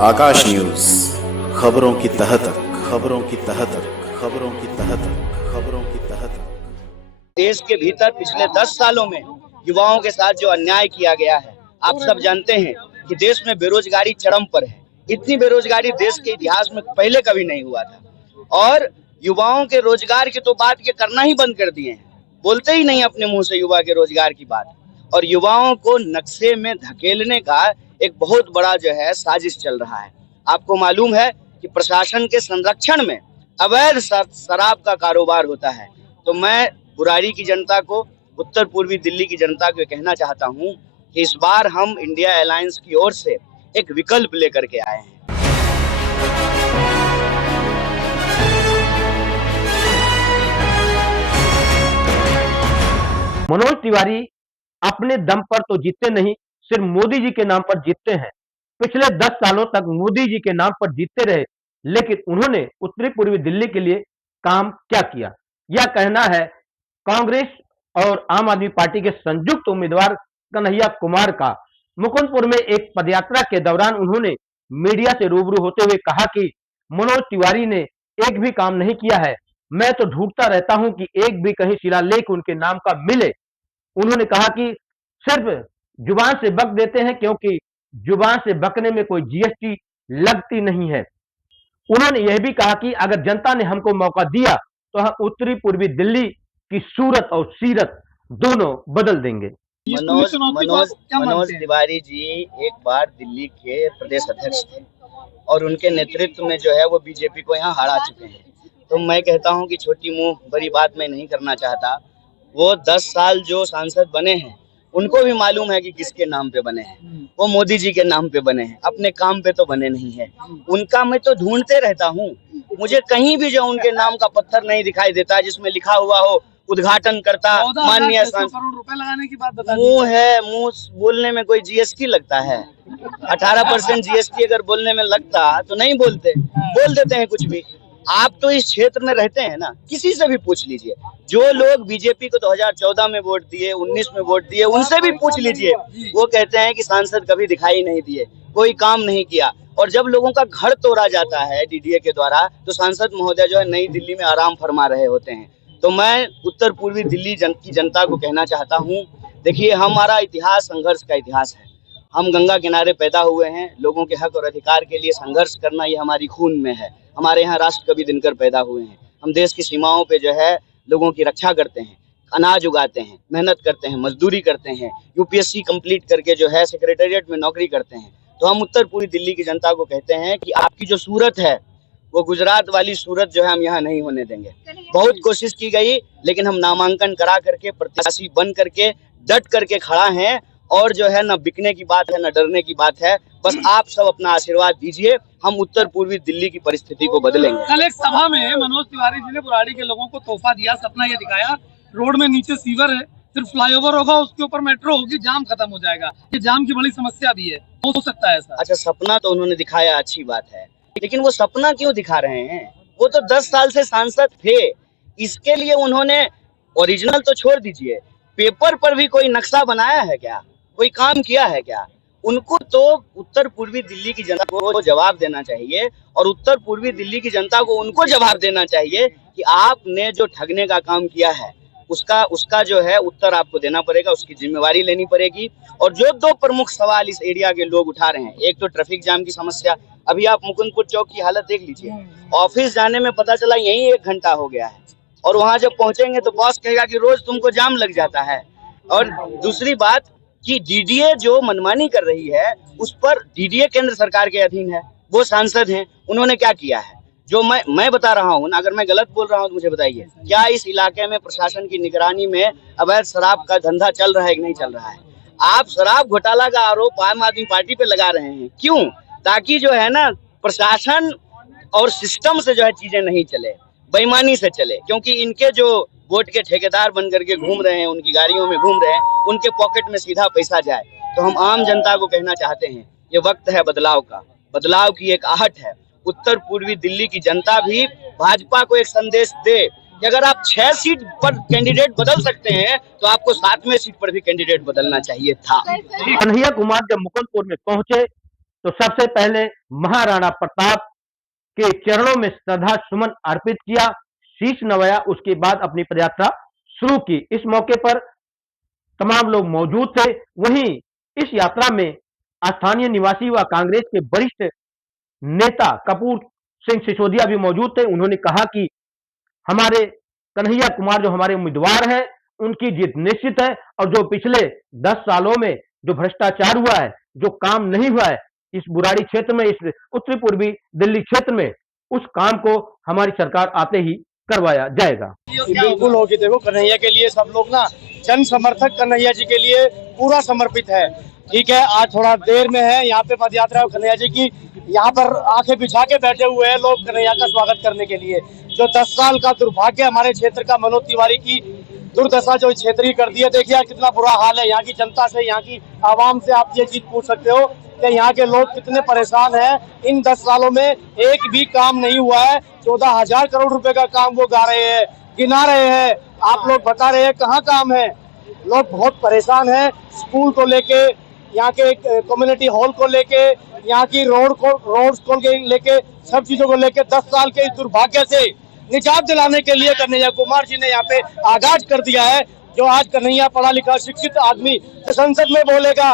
आकाश news, खबरों की तह तक, खबरों की तह तक, खबरों की तह तक, खबरों की तह तक। देश के भीतर पिछले 10 सालों में युवाओं के साथ जो अन्याय किया गया है, आप सब जानते हैं कि देश में बेरोजगारी चरम पर है। इतनी बेरोजगारी देश के इतिहास में पहले कभी नहीं हुआ था और युवाओं के रोजगार की तो बात ये करना ही बंद कर दिए हैं, बोलते ही नहीं अपने मुंह से युवा के रोजगार की बात। और युवाओं को नक्शे में धकेलने का एक बहुत बड़ा जो है साजिश चल रहा है। आपको मालूम है कि प्रशासन के संरक्षण में अवैध शराब का कारोबार होता है। तो मैं बुराड़ी की जनता को, उत्तर पूर्वी दिल्ली की जनता को कहना चाहता हूं कि इस बार हम इंडिया अलायंस की ओर से एक विकल्प लेकर के आए हैं। मनोज तिवारी अपने दम पर तो जीतते नहीं, सिर्फ मोदी जी के नाम पर जीतते हैं। पिछले 10 सालों तक मोदी जी के नाम पर जीतते रहे, लेकिन उन्होंने उत्तरी पूर्वी दिल्ली के लिए काम क्या किया? यह कहना है कांग्रेस और आम आदमी पार्टी के संयुक्त उम्मीदवार कन्हैया कुमार का। मुकुंदपुर में एक पदयात्रा के दौरान उन्होंने मीडिया से रूबरू होते हुए कहा कि मनोज तिवारी ने एक भी काम नहीं किया है। मैं तो ढूंढता रहता हूं कि एक भी कहीं शिलालेख उनके नाम का मिले। उन्होंने कहा कि सिर्फ जुबान से बक देते हैं, क्योंकि जुबान से बकने में कोई जीएसटी लगती नहीं है। उन्होंने यह भी कहा कि अगर जनता ने हमको मौका दिया तो हम उत्तरी पूर्वी दिल्ली की सूरत और सीरत दोनों बदल देंगे। मनोज तिवारी जी एक बार दिल्ली के प्रदेश अध्यक्ष थे और उनके नेतृत्व में जो है वो बीजेपी को यहाँ हरा चुके हैं। तो मैं कहता हूँ कि छोटी मुंह बड़ी बात मैं नहीं करना चाहता। वो 10 साल जो सांसद बने हैं उनको भी मालूम है कि किसके नाम पे बने हैं। वो मोदी जी के नाम पे बने हैं, अपने काम पे तो बने नहीं है। उनका मैं तो ढूंढते रहता हूँ, मुझे कहीं भी जो उनके नाम का पत्थर नहीं दिखाई देता जिसमें लिखा हुआ हो उद्घाटन करता माननीय सांसद। करोड़ रुपए लगाने की बात बता मुंह है, मुंह बोलने में कोई जीएसटी लगता है? 18% जीएसटी अगर बोलने में लगता तो नहीं बोलते, बोल देते हैं कुछ भी। आप तो इस क्षेत्र में रहते हैं ना, किसी से भी पूछ लीजिए। जो लोग बीजेपी को 2014 में वोट दिए, 19 में वोट दिए, उनसे भी पूछ लीजिए। वो कहते हैं कि सांसद कभी दिखाई नहीं दिए, कोई काम नहीं किया। और जब लोगों का घर तोड़ा जाता है डीडीए के द्वारा तो सांसद महोदय जो है नई दिल्ली में आराम फरमा रहे होते हैं। तो मैं उत्तर पूर्वी दिल्ली की जनता को कहना चाहता हूँ, देखिए हमारा इतिहास संघर्ष का इतिहास है। हम गंगा किनारे पैदा हुए हैं, लोगों के हक और अधिकार के लिए संघर्ष करना ये हमारी खून में है। हमारे यहाँ राष्ट्र कवि दिनकर पैदा हुए हैं। हम देश की सीमाओं पे जो है लोगों की रक्षा करते हैं, अनाज उगाते हैं, मेहनत करते हैं, मजदूरी करते हैं, यूपीएससी कंप्लीट करके जो है सेक्रेटेरिएट में नौकरी करते हैं। तो हम उत्तर पूर्वी दिल्ली की जनता को कहते हैं कि आपकी जो सूरत है वो गुजरात वाली सूरत जो है हम यहाँ नहीं होने देंगे। बहुत कोशिश की गई, लेकिन हम नामांकन करा करके प्रत्याशी बन करके डट करके खड़ा हैं। और जो है न बिकने की बात है न डरने की बात है। बस आप सब अपना आशीर्वाद दीजिए, हम उत्तर पूर्वी दिल्ली की परिस्थिति को बदलेंगे। कल एक सभा में मनोज तिवारी जी ने बुराड़ी के लोगों को तोहफा दिया, सपना ये दिखाया रोड में नीचे सीवर है, सिर्फ फ्लाईओवर होगा, उसके ऊपर मेट्रो होगी, जाम खत्म हो जाएगा। ये जाम की बड़ी समस्या भी है, हो सकता है ऐसा? अच्छा, सपना तो उन्होंने दिखाया, अच्छी बात है, लेकिन वो सपना क्यों दिखा रहे हैं? वो तो 10 साल से सांसद थे। इसके लिए उन्होंने ओरिजिनल तो छोड़ दीजिए, पेपर पर भी कोई नक्शा बनाया है क्या? कोई काम किया है क्या? उनको तो उत्तर पूर्वी दिल्ली की जनता को जवाब देना चाहिए और उत्तर पूर्वी दिल्ली की जनता को उनको जवाब देना चाहिए कि आपने जो ठगने का काम किया है उसका जो है उत्तर आपको देना पड़ेगा, उसकी जिम्मेवारी लेनी पड़ेगी। और जो 2 प्रमुख सवाल इस एरिया के लोग उठा रहे हैं, एक तो ट्रैफिक जाम की समस्या। अभी आप मुकुंदपुर चौक की हालत देख लीजिए, ऑफिस जाने में पता चला यही 1 घंटा हो गया है और वहां जब पहुंचेंगे तो बॉस कहेगा कि रोज तुमको जाम लग जाता है। और दूसरी बात कि डीडीए जो मनमानी कर रही है उस पर डीडीए केंद्र सरकार के अधीन है, वो सांसद हैं, उन्होंने क्या किया है? जो मैं बता रहा हूँ ना, अगर मैं गलत बोल रहा हूँ तो मुझे बताइए, क्या इस इलाके में प्रशासन की निगरानी में अवैध शराब का धंधा चल रहा है कि नहीं चल रहा है? आप शराब घोटाला का आरोप आम आदमी पार्टी पे लगा रहे हैं, क्यों? ताकि जो है ना प्रशासन और सिस्टम से जो है चीजें नहीं चले, बेईमानी से चले। क्योंकि इनके जो वोट के ठेकेदार बन करके घूम रहे हैं, उनकी गाड़ियों में घूम रहे हैं, उनके पॉकेट में सीधा पैसा जाए। तो हम आम जनता को कहना चाहते हैं, ये वक्त है बदलाव का, बदलाव की एक आहट है। उत्तर पूर्वी दिल्ली की जनता भी भाजपा को एक संदेश दे कि अगर आप 6 सीट पर कैंडिडेट बदल सकते हैं तो आपको 7वें सीट पर भी कैंडिडेट बदलना चाहिए था। कन्हैया कुमार जब मुकुंदपुर में पहुंचे तो सबसे पहले महाराणा प्रताप के चरणों में श्रद्धा सुमन अर्पित किया, शीश नवाया, उसके बाद अपनी पदयात्रा शुरू की। इस मौके पर तमाम लोग मौजूद थे। वहीं इस यात्रा में स्थानीय निवासी व कांग्रेस के वरिष्ठ नेता कपूर सिंह सिसोदिया भी मौजूद थे। उन्होंने कहा कि हमारे कन्हैया कुमार जो हमारे उम्मीदवार हैं, उनकी जीत निश्चित है और जो पिछले 10 सालों में जो भ्रष्टाचार हुआ है, जो काम नहीं हुआ है इस बुराड़ी क्षेत्र में, इस उत्तरी पूर्वी दिल्ली क्षेत्र में, उस काम को हमारी सरकार आते ही करवाया जाएगा। बिल्कुल होगी। देखो, कन्हैया के लिए सब लोग ना जन समर्थक कन्हैया जी के लिए पूरा समर्पित है। ठीक है, आज थोड़ा देर में है यहाँ पे पद यात्रा कन्हैया जी की, यहाँ पर आंखें बिछा के बैठे हुए हैं लोग कन्हैया का स्वागत करने के लिए। जो 10 साल का दुर्भाग्य हमारे क्षेत्र का, मनोज तिवारी की दुर्दशा जो क्षेत्रीय कर दी है, देखिए कितना बुरा हाल है यहाँ की जनता से, यहाँ की आवाम से। आप ये चीज पूछ सकते हो कि यहाँ के लोग कितने परेशान हैं। इन 10 सालों में एक भी काम नहीं हुआ है। 14,000 करोड़ रुपए का काम वो गा रहे हैं, गिना रहे हैं। आप लोग बता रहे हैं कहाँ काम है। लोग बहुत परेशान हैं, स्कूल को लेके, यहाँ के कम्युनिटी हॉल को लेके, यहाँ की रोड्स को लेके, सब चीजों को लेके 10 साल के इस दुर्भाग्य से निजात दिलाने के लिए कन्हैया कुमार जी ने यहाँ पे आगाज कर दिया है। जो आज कन्हैया पढ़ा लिखा शिक्षित आदमी संसद में बोलेगा,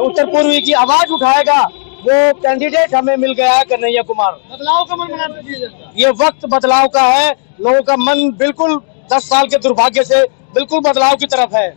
उत्तर पूर्वी की आवाज उठाएगा, वो कैंडिडेट हमें मिल गया है कन्हैया कुमार। बदलाव का मन बनाते दीजिए। ये वक्त बदलाव का है। लोगों का मन बिल्कुल 10 साल के दुर्भाग्य से बिल्कुल बदलाव की तरफ है।